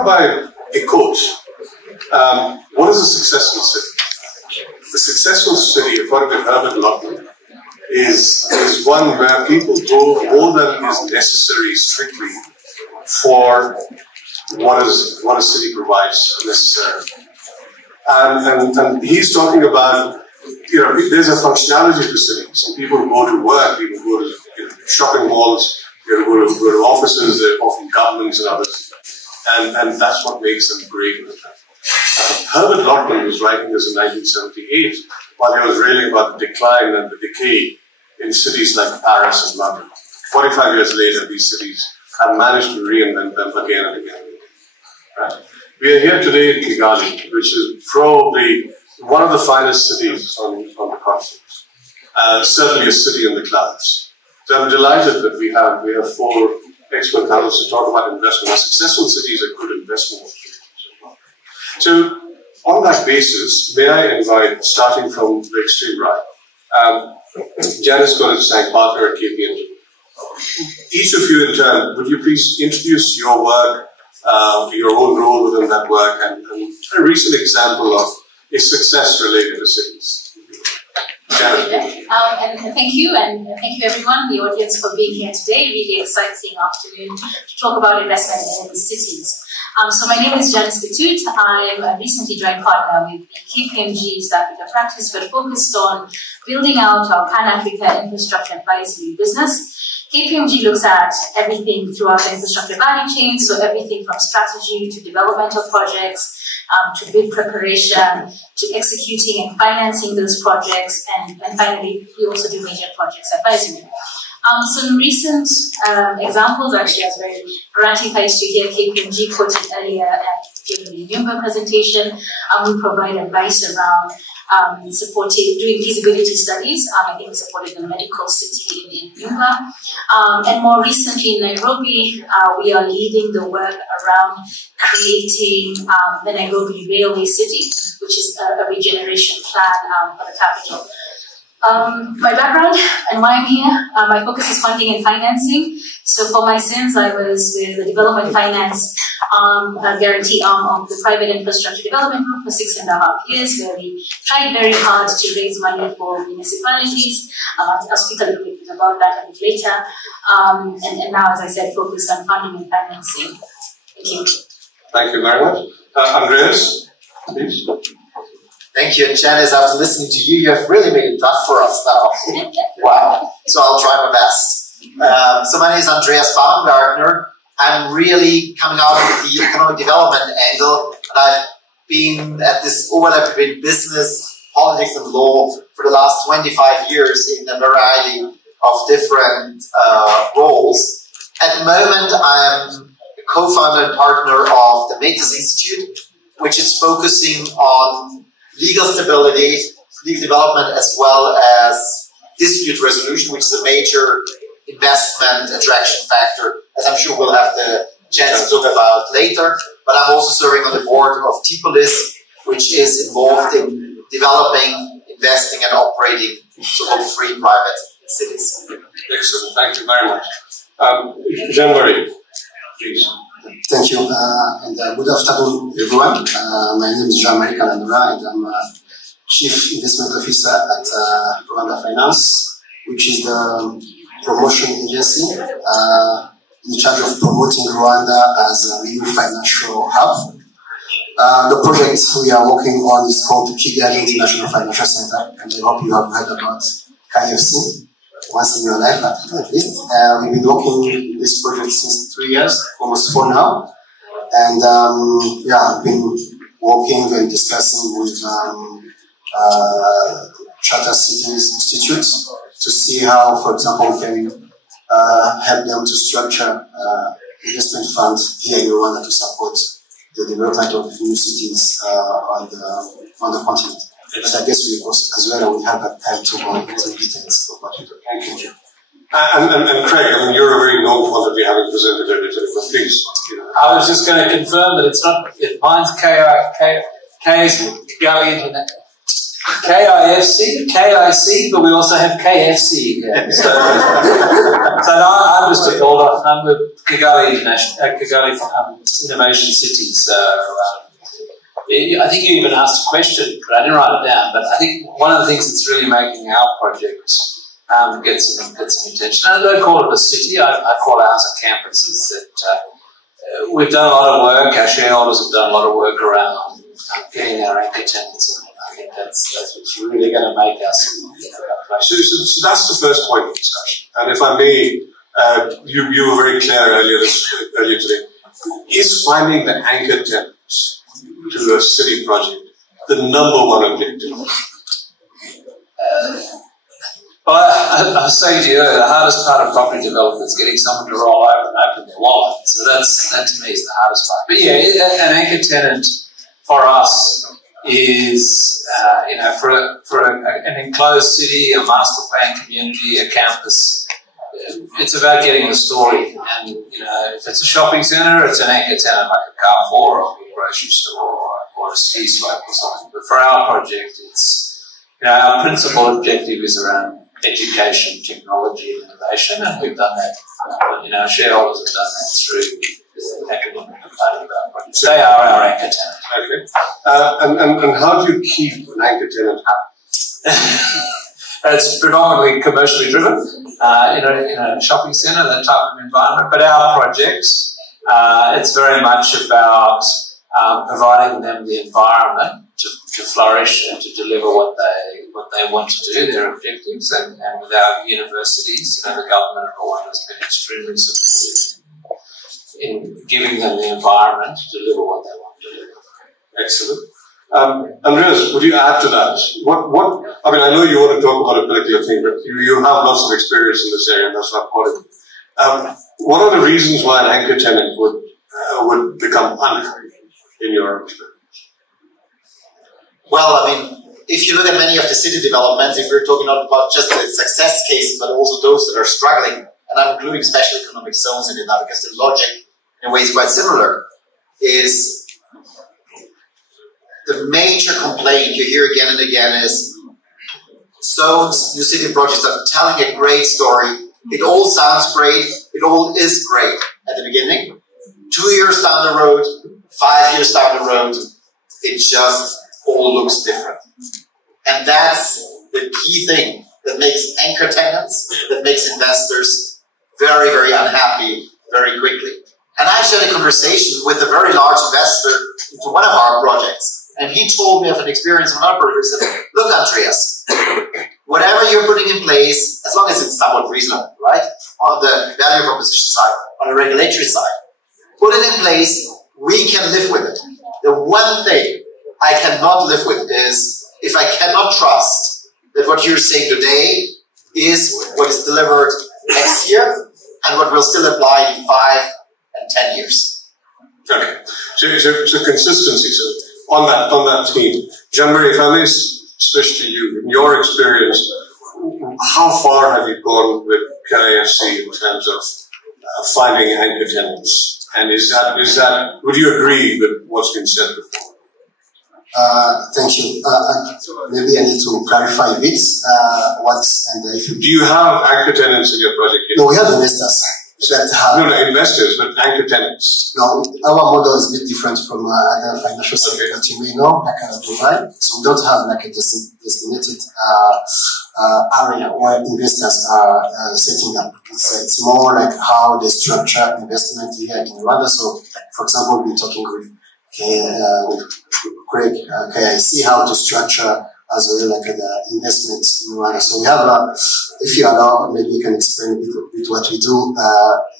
out by a quote. What is a successful city? The successful city, according to Herbert Lockman, is one where people go more than is necessary strictly for what a city provides necessarily. And he's talking about, there's a functionality to cities. And people go to work, people go to shopping malls, go to offices, they're often governments and others. And that's what makes them great in the time. Herbert Lockman was writing this in 1978 while he was railing about the decline and the decay in cities like Paris and London. 45 years later, these cities have managed to reinvent them again and again. Right? We are here today in Kigali, which is probably one of the finest cities on the continent. Certainly a city in the clouds. So I'm delighted that we have 4 expert panels to talk about investment. Successful cities are good investment opportunities as well. So on that basis, may I invite, starting from the extreme right, Janice Koenigsegg, partner at KPMG. Each of you in turn, would you please introduce your work, your own role within that work, and a recent example of a success related to cities? And thank you everyone, the audience, for being here today. Really exciting afternoon to talk about investment in cities. So my name is Janice Koenigsegg. I'm a recently joined partner with the KPMG East Africa practice, but focused on building out our Pan-Africa infrastructure advisory business. KPMG looks at everything throughout the infrastructure value chain, so everything from strategy to development of projects, to bid preparation, to executing and financing those projects, and finally, we also do major projects advisory. Some recent examples, actually, I was very gratified to hear KPMG quoted earlier during the Yumba presentation. We provide advice around doing feasibility studies. I think we supported the medical city in Yumba. And more recently in Nairobi, we are leading the work around creating the Nairobi Railway City, which is a regeneration plan for the capital. My background and why I'm here, my focus is funding and financing. So for my sins, I was with the development finance guarantee arm of the private infrastructure development group for 6.5 years, where we tried very hard to raise money for municipalities. I'll speak a little bit about that a bit later. And now, as I said, focused on funding and financing. Thank you. Thank you very much. Andreas, please. Thank you, and Janice, after listening to you, you have really made it tough for us now. Wow. So I'll try my best. So my name is Andreas Baumgartner. I'm really coming out of the economic development angle, and I've been at this overlap between business, politics, and law for the last 25 years in a variety of different roles. At the moment, I'm a co-founder and partner of the Matus Institute, which is focusing on legal stability, legal development, as well as dispute resolution, which is a major investment attraction factor, as I'm sure we'll have the chance to talk about later. But I'm also serving on the board of Tipolis, which is involved in developing, investing, and operating so-called free private cities. Excellent. Thank you very much. Jean-Marie, please. Thank you, and good afternoon, everyone. My name is Jean-Marie Kalandura, and I'm Chief Investment Officer at Rwanda Finance, which is the promotion agency in charge of promoting Rwanda as a new financial hub. The project we are working on is called Kigali International Financial Center, and I hope you have heard about KFC once in your life, at least. We've been working this project since 3 years, almost 4 now. And I've been working and discussing with Charter Cities Institutes to see how, for example, we can help them to structure investment funds here in Rwanda to support the development of new cities on the continent. But I guess we also, as well, we have that time to go into details of what we do. Thank you. And Craig, I mean, you're a very known quantity having presented everything, but please. I was just going to confirm that it's not, mine's KIFC, but we also have KFC here. So now I'm just a older, I'm with Kigali innovation cities. So I think you even asked a question, but I didn't write it down. But I think one of the things that's really making our project get some attention, and I don't call it a city, I call ours a campus, is that we've done a lot of work, our shareholders have done a lot of work around getting our anchor tenants in. I think that's what's really going to make us. So that's the first point of discussion. And if I may, you were very clear earlier today. Is finding the anchor tenants to a city project the number one objective? Well, I was saying to you earlier, the hardest part of property development is getting someone to roll over and open their wallet. So that to me is the hardest part. But yeah, an anchor tenant for us is, for an enclosed city, a master plan community, a campus. It's about getting the story. And, if it's a shopping centre, it's an anchor tenant like a Carrefour or a grocery store or a ski slope or something. But for our project, it's, our principal objective is around education, technology, and innovation, and we've done that. Our shareholders have done that through the academic component of our project. So they are our anchor tenant. Okay. And how do you keep an anchor tenant happy? It's predominantly commercially driven, in a shopping centre, that type of environment. But our projects, it's very much about providing them the environment to flourish and to deliver what they want to do, their objectives, and with our universities, the government and all has been extremely supportive in giving them the environment to deliver what they want to deliver. Excellent. Andreas, would you add to that? I know you want to talk about a particular thing, but you have lots of experience in this area, and that's not part of it. What are the reasons why an anchor tenant would become unhappy in your experience? Well, if you look at many of the city developments, if we're talking not about just the success cases, but also those that are struggling, and I'm including special economic zones in it now because the logic in a way is quite similar, is the major complaint you hear again and again is zones, new city projects are telling a great story. It all sounds great. It all is great at the beginning. 2 years down the road, 5 years down the road, it just all looks different. And that's the key thing that makes anchor tenants, that makes investors very, very unhappy very quickly. And I actually had a conversation with a very large investor into one of our projects. And he told me of an experience of another project. He said, look, Andreas, whatever you're putting in place, as long as it's somewhat reasonable, right? On the value proposition side, on the regulatory side, put it in place, we can live with it. The one thing I cannot live with is if I cannot trust that what you're saying today is what is delivered next year and what will still apply in 5 and 10 years. Okay. So consistency. So on that theme, Jean-Marie, if I may switch to you, in your experience, how far have you gone with KIFC in terms of finding anchor tenants? And is that would you agree with what's been said before? Thank you. Maybe I need to clarify a bit. Do you have anchor tenants in your project? No, we have investors. No, investors, but anchor tenants. No, our model is a bit different from other financial sectors that you may know, like Dubai. So we don't have like a designated area where investors are setting up. It's more like how they structure investment here in Rwanda. So, for example, we've been talking with Craig, KIC, how to structure as well like the investments in Rwanda. So we have, if you allow, maybe you can explain a bit what we do.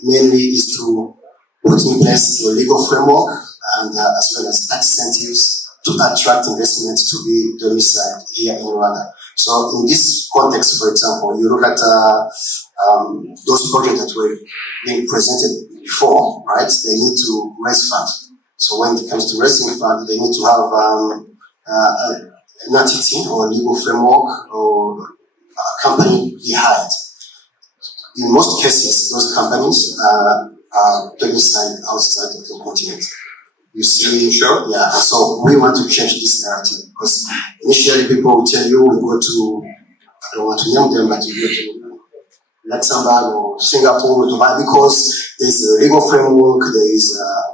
Mainly is to put in place the legal framework and as well as tax incentives to attract investments to be domiciled here in Rwanda. So in this context, for example, you look at those projects that were being presented before, right? They need to raise funds. So when it comes to raising funds, they need to have an entity or legal framework or a company behind. In most cases, those companies are domiciled outside of the continent. You see, sure. Yeah. So we want to change this narrative because initially people will tell you we go to, I don't want to name them, but you go to Luxembourg or Singapore or Dubai because there's a legal framework, there is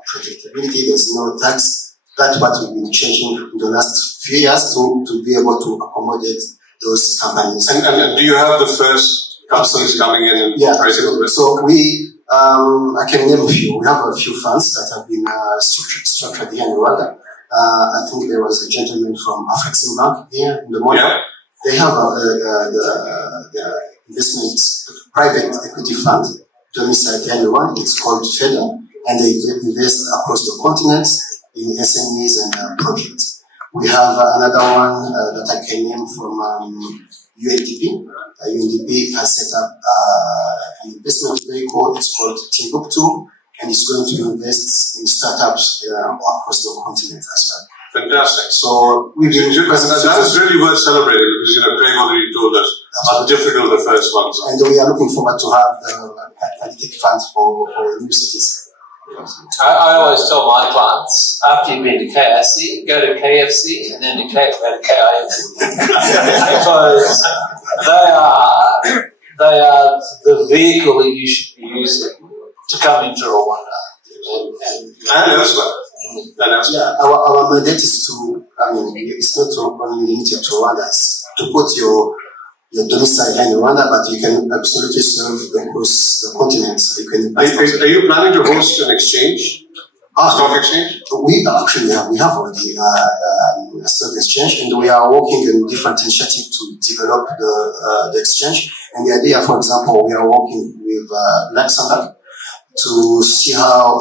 predictability, there's no tax. That's what we've been changing in the last few years to be able to accommodate those companies. And do you have the first companies coming in and operating with? So we, I can name a few. We have a few funds that have been structured here in Rwanda. I think there was a gentleman from African Bank here in the morning. Yeah. They have the investment private equity fund domiciled here in Rwanda. It's called FEDA, and they invest across the continent in SMEs and projects. We have another one that I can name from UNDP. UNDP has set up an investment vehicle. It's called Timbuktu, and it's going to invest in startups across the continent as well. Fantastic. So we've been that is really worth celebrating because Craig already told us how difficult the first ones are. And we are looking forward to have the catalytic funds for new cities. I always tell my clients, after you've been to KFC, go to KFC and then go to KIFC. Because they are the vehicle that you should be using to come into Rwanda. And elsewhere. Yeah, our mandate is to, it's not only limited to Rwanda, it's to put your domicile here in Rwanda, but you can absolutely serve across the continent. Are you planning to host an exchange? Stock exchange? We have already a stock exchange, and we are working on different initiatives to develop the exchange. And the idea, for example, we are working with Luxembourg to see how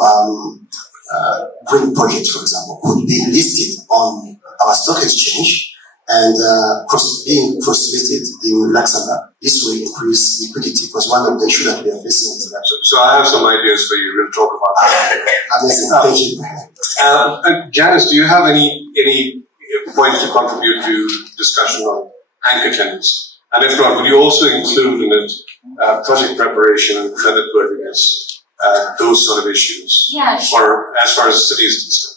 green projects, for example, could be listed on our stock exchange and being cross-listed in Luxembourg. This will increase liquidity because one of the issues that we are facing is that. So I have some ideas for you. We'll talk about that. Amazing. Thank you. Janice, do you have any points to contribute to discussion on anchor tenants? And if not, would you also include in it project preparation and creditworthiness, those sort of issues? Yeah, sure. Or as far as the city is concerned?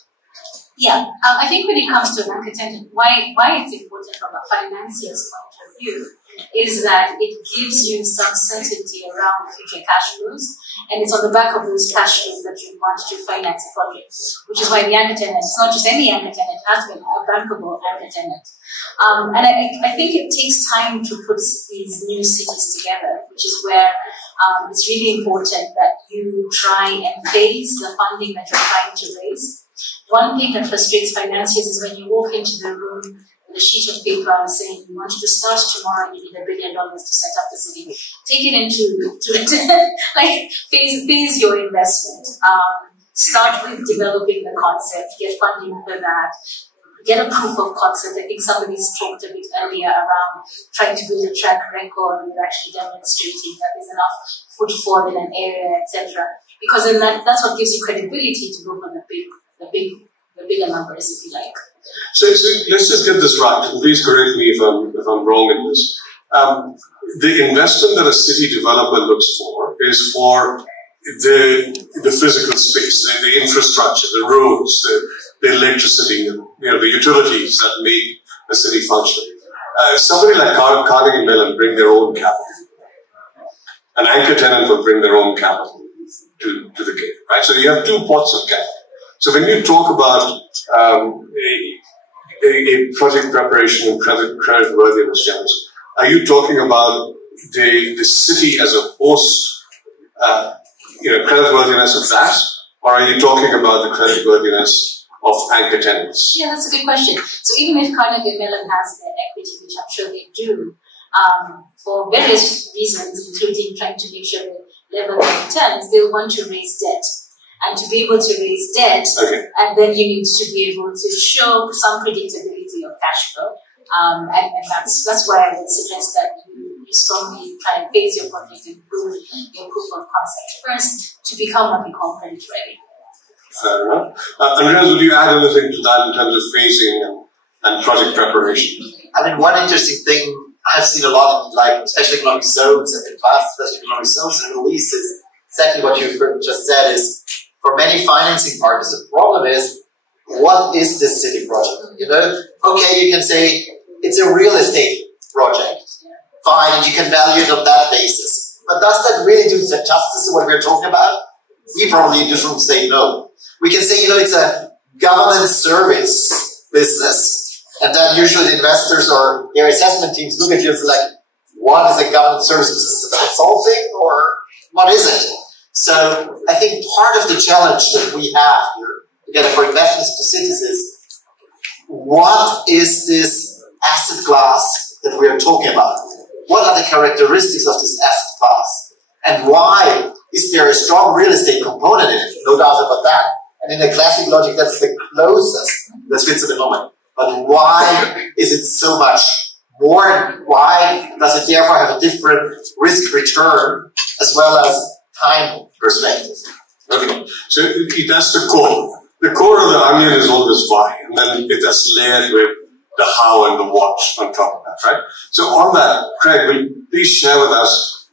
Yeah, I think when it comes to an anchor tenant, why it's important from a financier's point of view is that it gives you some certainty around future cash flows, and it's on the back of those cash flows that you want to finance a project, which is why the anchor tenant, it's not just any anchor tenant, it has to be a bankable anchor tenant. And I think it takes time to put these new cities together, which is where it's really important that you try and phase the funding that you're trying to raise. One thing that frustrates financiers is when you walk into the room with a sheet of paper and saying you want to start tomorrow and you need $1 billion to set up the city. Take it phase your investment. Start with developing the concept, get funding for that, get a proof of concept. I think somebody's talked a bit earlier around trying to build a track record with actually demonstrating that there's enough footfall in an area, etc. Because then that's what gives you credibility to go for the bigger numbers, if you like. So let's just get this right, and please correct me if I'm wrong in this. The investment that a city developer looks for is for the physical space, the infrastructure, the roads, the electricity, the utilities that make a city function. Somebody like Carnegie Mellon bring their own capital. An anchor tenant will bring their own capital to the game, right? So you have two pots of capital. So when you talk about a project preparation and creditworthiness, James, are you talking about the city as a host, creditworthiness of that, or are you talking about the creditworthiness of anchor tenants? Yeah, that's a good question. So even if Carnegie Mellon has their equity, which I'm sure they do, for various reasons, including trying to make sure they level their returns, they'll want to raise debt. And to be able to raise debt, and then you need to be able to show some predictability of cash flow. And that's why I would suggest that you strongly try and phase your project and build your proof of concept first to become what we call credit ready. Fair enough. Andreas, would you add anything to that in terms of phasing and project preparation? I mean, one interesting thing I've seen a lot in especially economic zones and advanced special economic zones in the Middle East is exactly what you just said is for many financing partners, the problem is, what is this city project? Okay, you can say it's a real estate project. Fine, and you can value it on that basis. But does that really do justice to what we're talking about? We probably just would say no. We can say, it's a governance service business. And then usually the investors or their assessment teams look at you and say, like, what is a governance service business? Is it consulting or what is it? So I think part of the challenge that we have here, together for investments to cities, is what is this asset class that we are talking about? What are the characteristics of this asset class? And why is there a strong real estate component in it? No doubt about that. And in the classic logic, that's the closest that fits at the moment. But why is it so much more? And why does it therefore have a different risk return as well as time perspective? Okay, so that's the core. The core of the onion is always why, and then it is layered with the how and the what on top of that, right? So on that, Craig, will you please share with us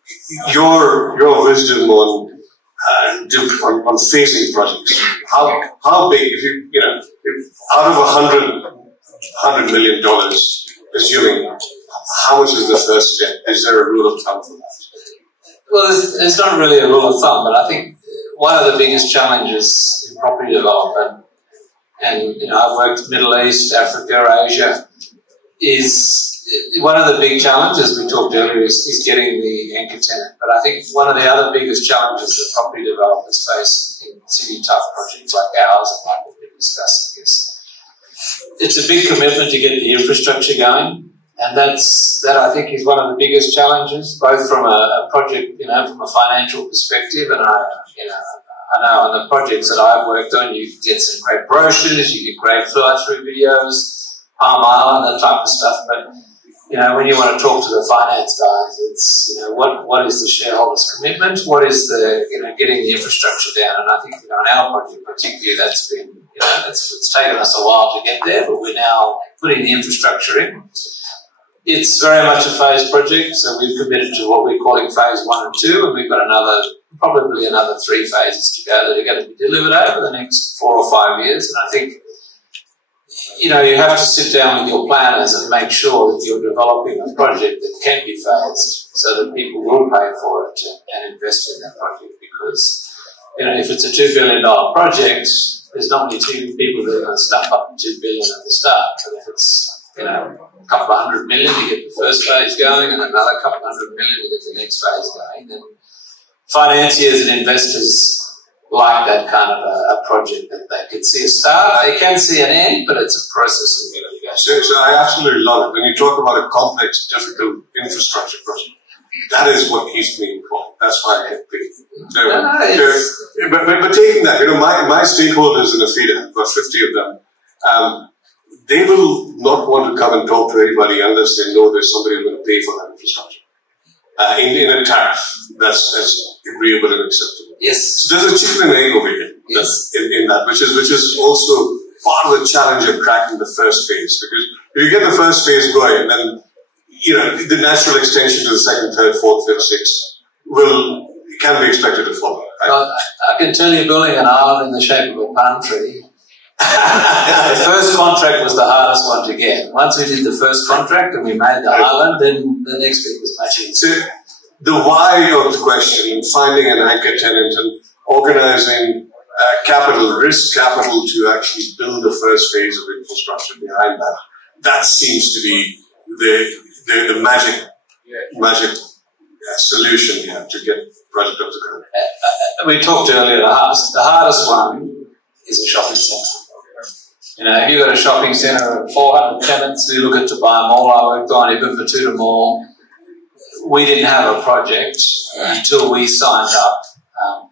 your wisdom on phasing projects? How big, if out of $100 million, assuming, how much is the first step? Is there a rule of thumb for that? Well, there's not really a rule of thumb, but I think one of the biggest challenges in property development, and I've worked Middle East, Africa, Asia, is one of the big challenges we talked earlier is getting the anchor tenant. But I think one of the other biggest challenges that property developers face in city-type projects like ours and like we've been discussing is it's a big commitment to get the infrastructure going. And that I think is one of the biggest challenges, both from a project, from a financial perspective. And I know on the projects that I've worked on, you get some great brochures, you get great fly-through videos, Palm Island, that type of stuff. But when you want to talk to the finance guys, it's what is the shareholders' commitment? What is the getting the infrastructure down? And I think on our project particularly, that's been it's taken us a while to get there, but we're now putting the infrastructure in. It's very much a phased project, so we've committed to what we're calling phase 1 and 2, and we've got probably another 3 phases to go that are going to be delivered over the next 4 or 5 years. And I think, you have to sit down with your planners and make sure that you're developing a project that can be phased so that people will pay for it and invest in that project. Because, if it's a $2 billion project, there's not only 2 people that are going to stump up $2 billion at the start. But if it's a couple of $100 million to get the first phase going and another couple of $100 million to get the next phase going, then financiers and investors like that kind of a project that they can see a start, they can see an end, but it's a process we've got to go. So I absolutely love it. When you talk about a complex, difficult infrastructure project, that is what keeps me informed. That's why I get paid. But taking that, my stakeholders in the feeder, I've got 50 of them, they will not want to come and talk to anybody unless they know there's somebody who's going to pay for that infrastructure. In a tariff that's agreeable and acceptable. Yes. So there's a chicken and egg over here. Yes. In that, which is also part of the challenge of cracking the first phase. Because if you get the first phase going, then the natural extension to the second, third, fourth, fifth, sixth can be expected to follow. Right? Well, I can tell you, building an island in the shape of a palm tree. The first contract was the hardest one to get. Once we did the first contract and we made the island, then the next bit was much easier. So the why of the question, finding an anchor tenant and organizing risk capital to actually build the first phase of infrastructure behind that seems to be the magic solution here to get project up to ground. We talked earlier, the hardest one is a shopping centre. If you've got a shopping centre of 400 tenants, we look at Dubai Mall, I worked on even for Tutor Mall. We didn't have a project until we signed up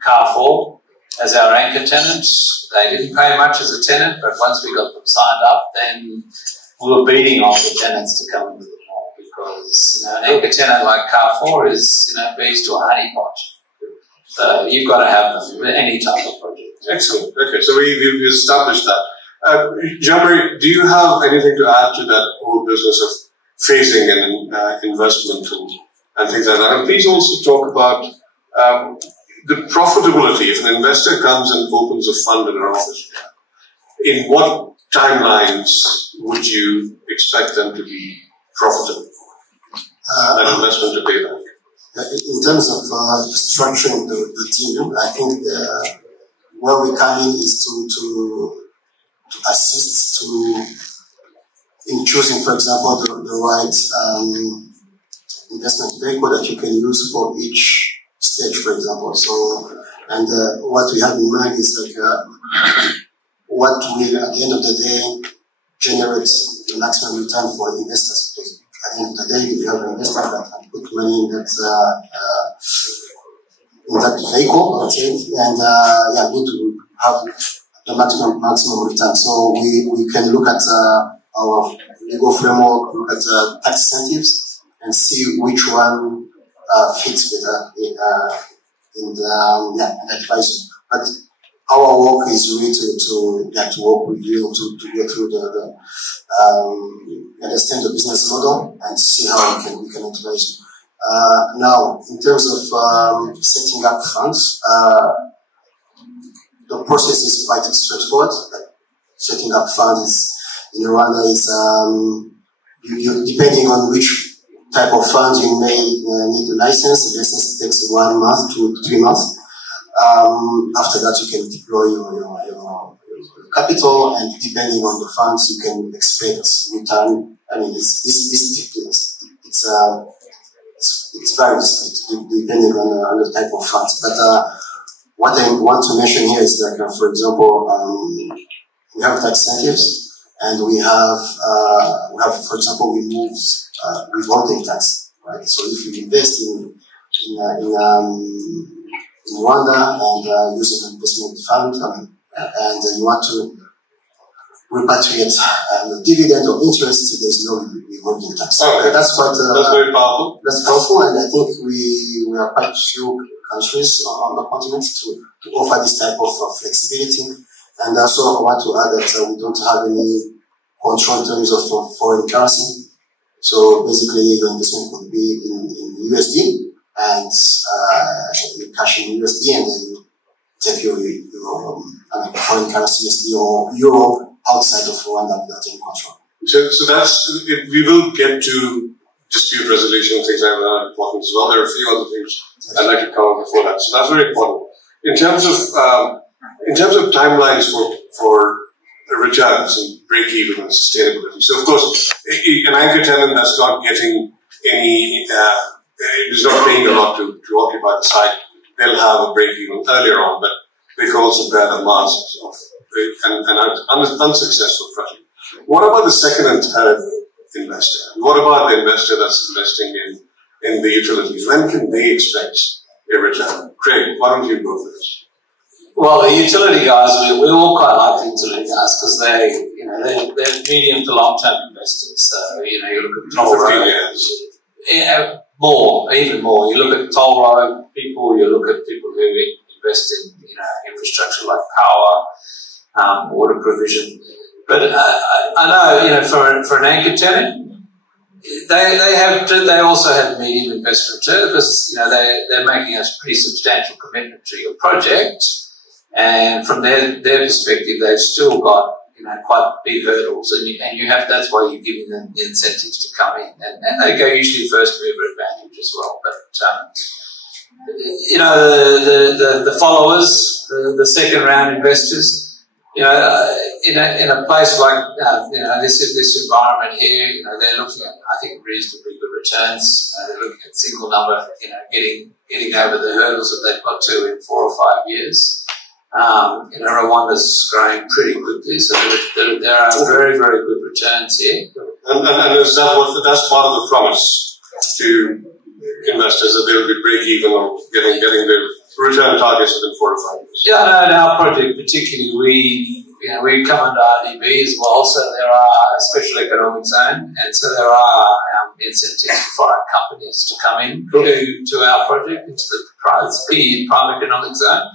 Carrefour as our anchor tenant. They didn't pay much as a tenant, but once we got them signed up, then we were beating off the tenants to come into the mall because an anchor tenant like Carrefour is bees to a honeypot. So you've got to have them with any type of project. Excellent. Okay, so we've established that. Jean-Marie, do you have anything to add to that whole business of phasing and investment and things like that? And please also talk about the profitability. If an investor comes and opens a fund in our office, in what timelines would you expect them to be profitable? That investment to pay back? In terms of structuring the team, I think where we come in is to assist in choosing, for example, the right investment vehicle that you can use for each stage, for example. So, and what we have in mind is like what will, at the end of the day, generate the maximum return for investors. Because at the end of the day, if you have an investor that can put money in that vehicle, that's it, and good to have the maximum return. So we can look at our legal framework, look at tax incentives, and see which one fits with and advise you. But our work is really to work with you to go through the understand the business model and see how we can advise you. Now, in terms of setting up funds, the process is quite straightforward. Setting up funds in Rwanda is you depending on which type of fund you may need a license. The license takes 1 month to 3 months. After that, you can deploy your capital, and depending on the funds, you can expect return. I mean, it's varies depending on the type of funds. But what I want to mention here is that, for example, we have tax incentives, and we have, for example, we moved withholding tax, right? So if you invest in Rwanda and using an investment fund, and you want to repatriate dividend or interest, there's no withholding tax. Okay. That's very powerful. That's powerful, and I think we are quite few countries on the continent to offer this type of flexibility. And also, I want to add that we don't have any control in terms of foreign currency. So basically, your investment will be in USD, and you cash in USD, and then you take your foreign currency USD or euro outside of Rwanda without any control. So that's it. We will get to dispute resolution, things like that, important as well. There are a few other things I'd like to cover before that. So that's very important. In terms of timelines for returns and break even and sustainability. So of course, an anchor tenant that's not getting any, is not paying a lot to occupy the site, they'll have a break even earlier on, but they can also bear the masks of an unsuccessful project. What about the second and third investor? What about the investor that's investing in the utilities? When can they expect a return? Craig, why don't you go first? Well, the utility guys, we all quite like the utility guys because they're medium to long-term investors. So, you look at toll road. Even more. You look at toll road people, you look at people who invest in, infrastructure like power, water provision. But I know, for an anchor tenant, they also have medium investment too, because they're making a pretty substantial commitment to your project. And from their perspective, they've still got quite big hurdles, and you have, that's why you're giving them the incentives to come in, and they go usually first mover advantage as well. But the followers, the second round investors, in a place like this environment here, they're looking at, I think, reasonably good returns. They're looking at single number, getting over the hurdles that they've got to in 4 or 5 years. Rwanda's growing pretty quickly, so there are very, very good returns here. And is that's part of the promise to investors, that they'll be break even or getting the return targets within 4 to 5 years? Yeah, no, in our project particularly, we come under RDB as well, so there are a special economic zone, and so there are incentives for foreign companies to come in to our project, into the prime economic zone.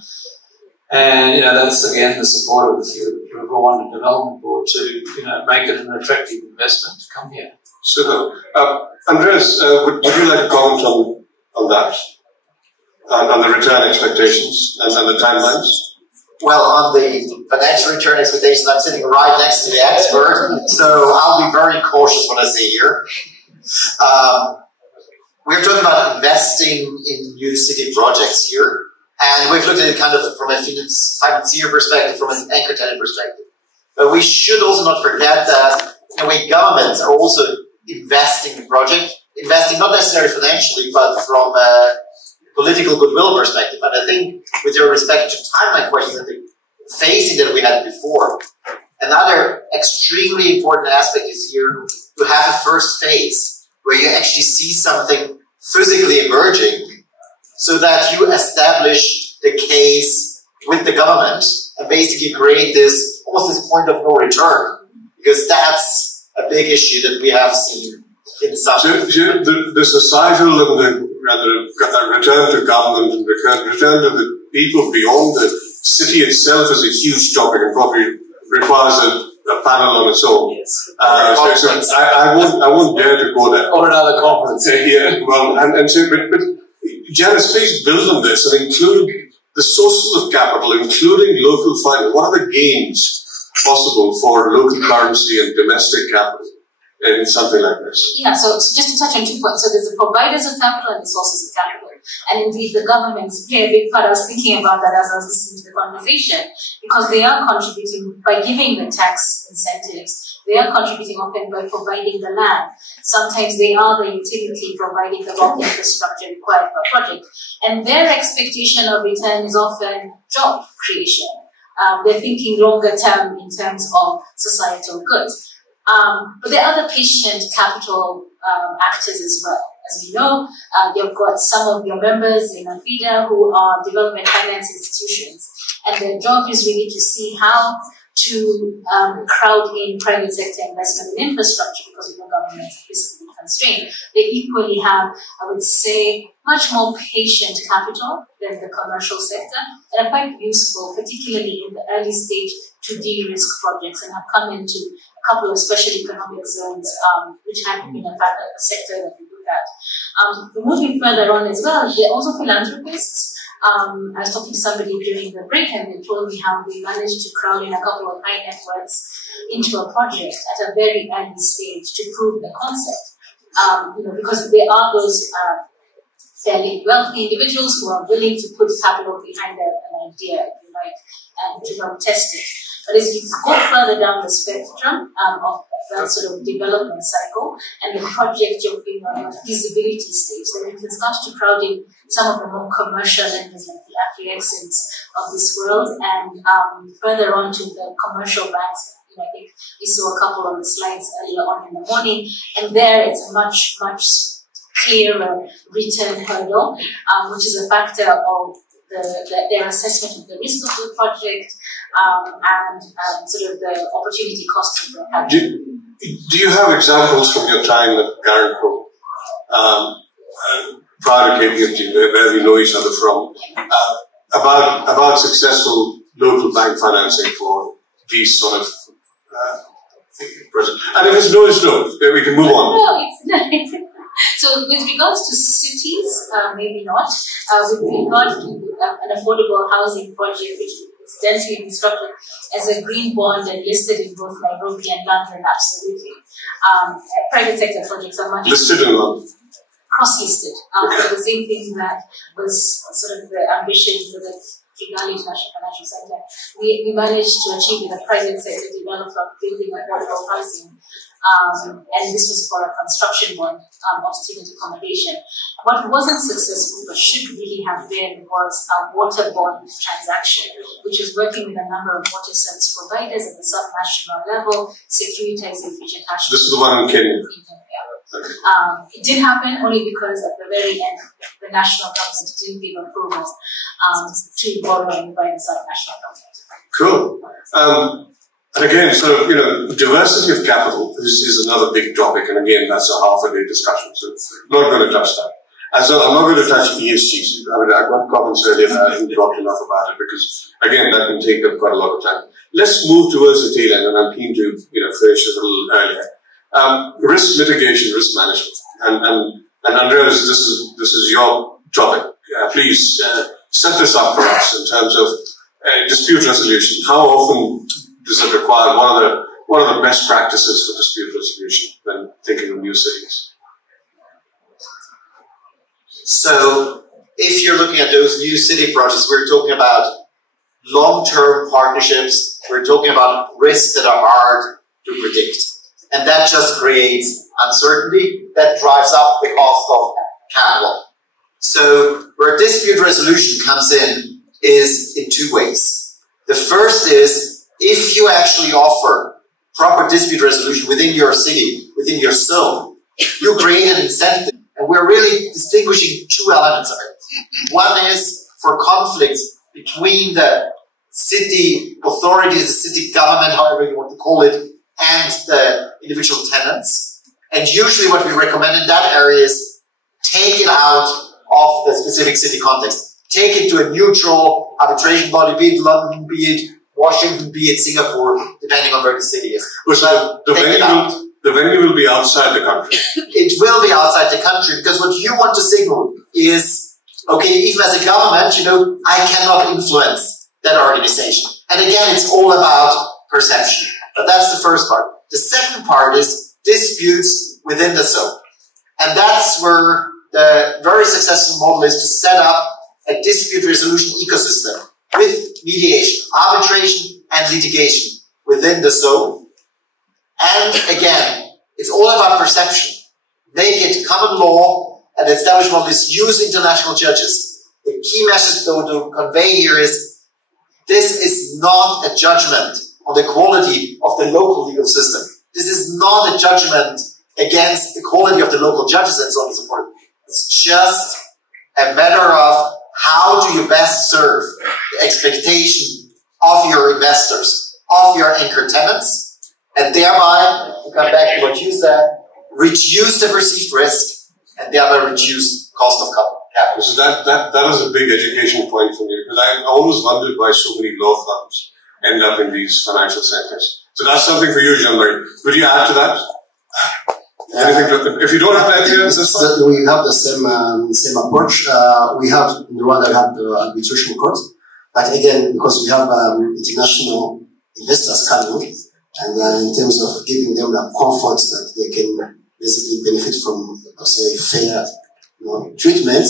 And, that's, again, the support of the Rwanda Development Board to, make it an attractive investment to come here. Super. Andreas, would you like to comment on that? On the return expectations and the timelines? Well, on the financial return expectations, I'm sitting right next to the expert, so I'll be very cautious what I say here. We're talking about investing in new city projects here. And we've looked at it kind of from a financier perspective, from an anchor tenant perspective. But we should also not forget that in a way governments are also investing in the project, investing not necessarily financially, but from a political goodwill perspective. And I think with your respect to timeline questions, I think phasing that we had before, another extremely important aspect is here to have a first phase where you actually see something physically emerging so that you establish the case with the government and basically create this almost this point of no return, because that's a big issue that we have seen in some. So the societal and the return to government and return to the people beyond the city itself is a huge topic and probably requires a panel on its own. Yes. So I won't dare to go there. Or another conference. Yeah, well, and so, but Janice, please build on this and include the sources of capital, including local finance. What are the gains possible for local currency and domestic capital in something like this? Yeah, so just to touch on 2 points. So there's the providers of capital and the sources of capital. And indeed, the governments play a big part. I was thinking about that as I was listening to the conversation, because they are contributing by giving the tax incentives. They are contributing often by providing the land. Sometimes they are the utility providing the rock infrastructure required per project. And their expectation of return is often job creation. They're thinking longer term in terms of societal goods. But there are other patient capital actors as well. As we know, you've got some of your members in AFIDA who are development finance institutions. And their job is really to see how to crowd in private sector investment in infrastructure, because the government is fiscally constrained. They equally have, I would say, much more patient capital than the commercial sector, and are quite useful, particularly in the early stage, to de-risk projects, and have come into a couple of special economic zones, which have been in fact a sector that we look at. Moving further on as well, they're also philanthropists. I was talking to somebody during the break, and they told me how they managed to crowd in a couple of high net worths into a project at a very early stage to prove the concept. Because there are those fairly wealthy individuals who are willing to put capital behind an idea, if you like, and to help test it. But as you go further down the spectrum of that sort of development cycle, and the project you're in on a feasibility stage, then you can start to crowd in some of the more commercial lenders like the AfriExits of this world, and further on to the commercial banks. I think we saw a couple on the slides earlier on in the morning, and there it's a much clearer return hurdle, which is a factor of their assessment of the risk of the project and sort of the opportunity cost of the capital. Do you have examples from your time at Garanco, prior to KPMG, where we know each other from, about successful local bank financing for these sort of projects? And if it's no, it's no. We can move on. No, it's not. So with regards to cities, maybe not. With regard to an affordable housing project, which is densely constructed as a green bond and listed in both Nairobi and London, absolutely. Private sector projects are much listed in London. Cross-listed. So the same thing that was sort of the ambition for the Kigali International Financial Center. We managed to achieve with a private sector developer building affordable housing. And this was for a construction bond of student accommodation. What wasn't successful but should really have been was a water bond transaction, which is working with a number of water service providers at the sub-national level, securitizing future cash. This is the one in Kenya. It did happen only because at the very end, the national government didn't give approval to borrowing by the sub-national government. Cool. And again, so, diversity of capital is another big topic, and again, that's a half-a-day discussion, so I'm not going to touch that. And so I'm not going to touch ESG. I got comments earlier that I haven't talked enough about it, because, again, that can take up quite a lot of time. Let's move towards the tail end, and I'm keen to, finish this a little earlier. Risk mitigation, risk management. And Andreas, this is your topic. Please set this up for us in terms of dispute resolution. How often does it require? What are the best practices for dispute resolution when thinking of new cities? So if you're looking at those new city projects, we're talking about long-term partnerships. We're talking about risks that are hard to predict. And that just creates uncertainty that drives up the cost of capital. So where dispute resolution comes in is in two ways. The first is if you actually offer proper dispute resolution within your city, within your zone, you create an incentive. And we're really distinguishing two elements of it. One is for conflicts between the city authorities, the city government, however you want to call it, and the individual tenants. And usually what we recommend in that area is take it out of the specific city context. Take it to a neutral arbitration body, be it London, be it Washington, be it Singapore, depending on where the city is. So the venue will be outside the country. It will be outside the country because what you want to signal is, okay, even as a government, I cannot influence that organization. And again, it's all about perception. But that's the first part. The second part is disputes within the zone. And that's where the very successful model is to set up a dispute resolution ecosystem with mediation, arbitration, and litigation within the zone. And again, it's all about perception. Make it common law and establish model is use international judges. The key message though to convey here is this is not a judgment on the quality of the local legal system. This is not a judgment against the quality of the local judges and so on and so forth. It's just a matter of how do you best serve the expectation of your investors, of your anchor tenants, and thereby, to come back to what you said, reduce the perceived risk and thereby reduce cost of capital. So that is a big education point for me, because I always wondered why so many law firms end up in these financial centers. So that's something for you, Jean-Marie. Would you add to that? Anything if you don't have anything else, we have the same approach. We have in Rwanda, we have the arbitration court, but again, because we have international investors coming, and in terms of giving them the comfort that they can basically benefit from, say, fair treatment,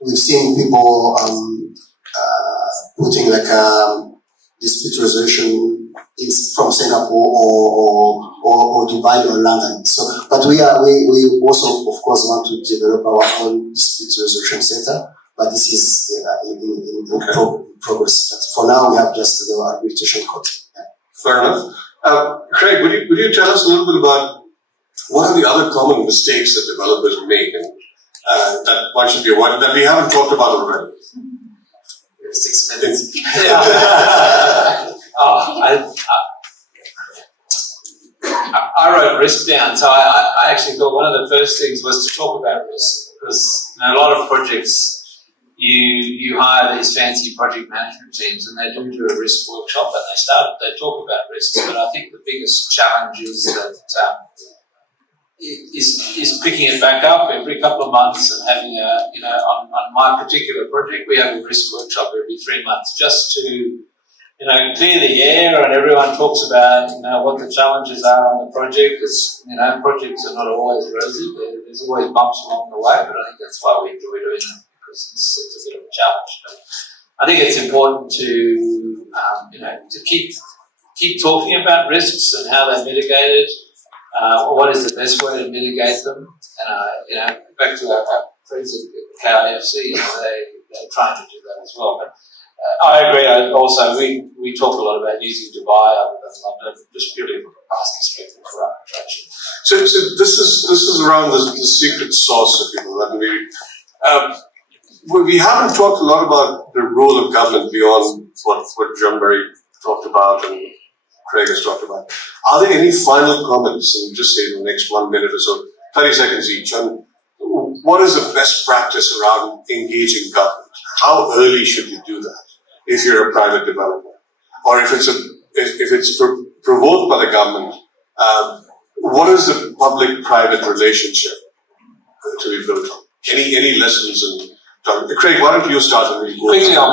we've seen people putting like dispute resolution from Singapore or Dubai or London. So, but we also, of course, want to develop our own dispute resolution center. But this is in progress. But for now, we have just the arbitration court. Yeah. Fair enough. Craig, would you tell us a little bit about what are the other common mistakes that developers make and that one should be avoided that we haven't talked about already? 6 minutes. I wrote risk down, so I actually thought one of the first things was to talk about risk, because a lot of projects you hire these fancy project management teams and they do a risk workshop and they talk about risks, but I think the biggest challenge is that is picking it back up every couple of months and having on my particular project we have a risk workshop every 3 months just to clear the air, and everyone talks about what the challenges are on the project, because projects are not always rosy. There's always bumps along the way, but I think that's why we enjoy doing them, because it's a bit of a challenge. But I think it's important to keep talking about risks and how they're mitigated. What is the best way to mitigate them? And back to our friends at KIFC, they're trying to do that as well. But I agree. Also, we talk a lot about using Dubai other than London, just purely from a past perspective for arbitration. So this is around the secret sauce, if you will. We haven't talked a lot about the role of government beyond what Jean-Marie talked about and Craig has talked about. Are there any final comments, and just say in the next 1 minute or so, 30 seconds each, on what is the best practice around engaging government? How early should you do that if you're a private developer? Or if it's provoked by the government, what is the public-private relationship to be built on? Any lessons in Craig, why don't you start and really quickly on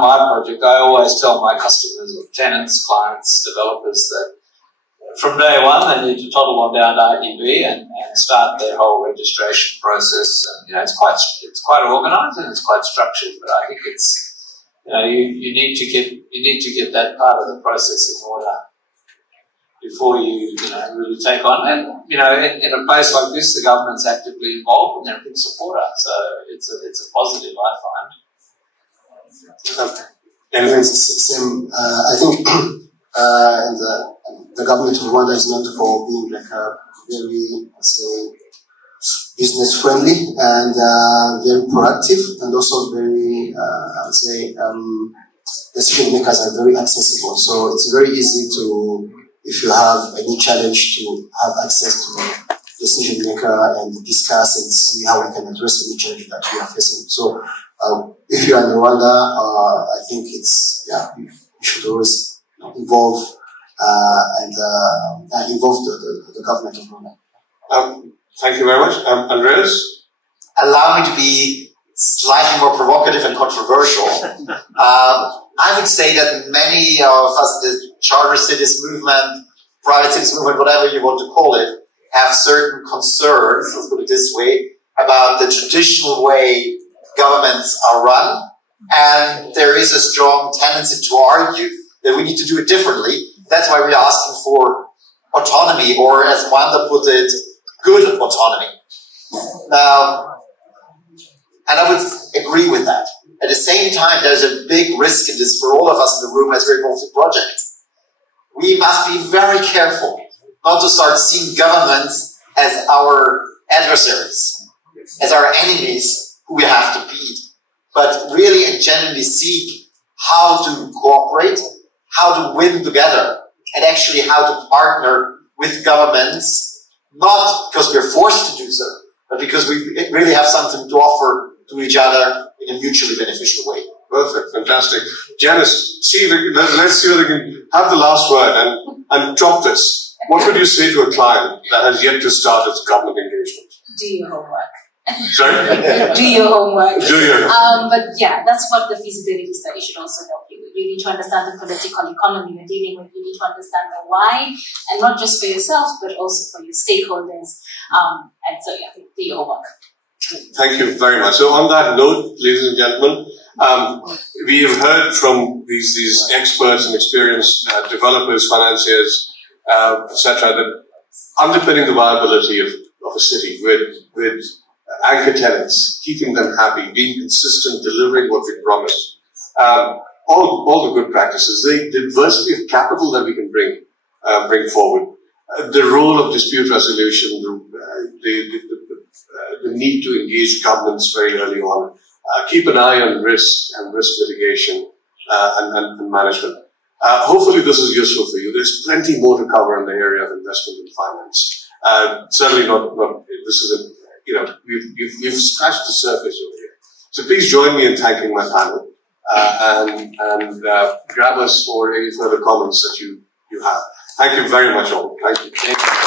my project? I always tell my customers, or tenants, clients, developers, that from day one, they need to toddle on down to IDB and start their whole registration process. And, it's quite organised and it's quite structured. But I think it's, you need to get that part of the process in order before you really take on. And in a place like this, the government's actively involved and they're a big supporter. So it's a positive, I find. Anything same? I think the government of Rwanda is known for being like a very, let's say, business friendly and very proactive, and also very, I would say, decision makers are very accessible. So it's very easy to, if you have any challenge, to have access to the decision maker and discuss and see how we can address any challenge that we are facing. So if you are in Rwanda, I think it's, you should always involve involve the government of Rwanda. Thank you very much. Andreas? Allow me to be slightly more provocative and controversial. I would say that many of us, the charter cities movement, private cities movement, whatever you want to call it, have certain concerns, let's put it this way, about the traditional way governments are run. And there is a strong tendency to argue that we need to do it differently. That's why we're asking for autonomy, or as Wanda put it, good autonomy. And I would agree with that. At the same time, there's a big risk in this for all of us in the room as we're involved in projects. We must be very careful not to start seeing governments as our adversaries, as our enemies who we have to beat, but really and genuinely seek how to cooperate, how to win together, and actually how to partner with governments, not because we're forced to do so, but because we really have something to offer to each other in a mutually beneficial way. Perfect, fantastic. Janice, let's see whether we can have the last word and drop this. What would you say to a client that has yet to start its government engagement? Do your homework. Sorry? Do your homework. Do your homework. But yeah, that's what the feasibility study should also help you with. You need to understand the political economy you're dealing with. You need to understand the why, and not just for yourself, but also for your stakeholders. And so, yeah, do your homework. Thank you very much. So on that note, ladies and gentlemen, we have heard from these experts and experienced developers, financiers, etc., that underpinning the viability of a city with anchor tenants, keeping them happy, being consistent, delivering what we promised, all the good practices, the diversity of capital that we can bring forward, the role of dispute resolution, the need to engage governments very early on, keep an eye on risk and risk mitigation and management. Hopefully this is useful for you. There's plenty more to cover in the area of investment and finance. Certainly not this isn't, you've scratched the surface over here. So please join me in thanking my panel and grab us for any further comments that you have. Thank you very much all. Thank you.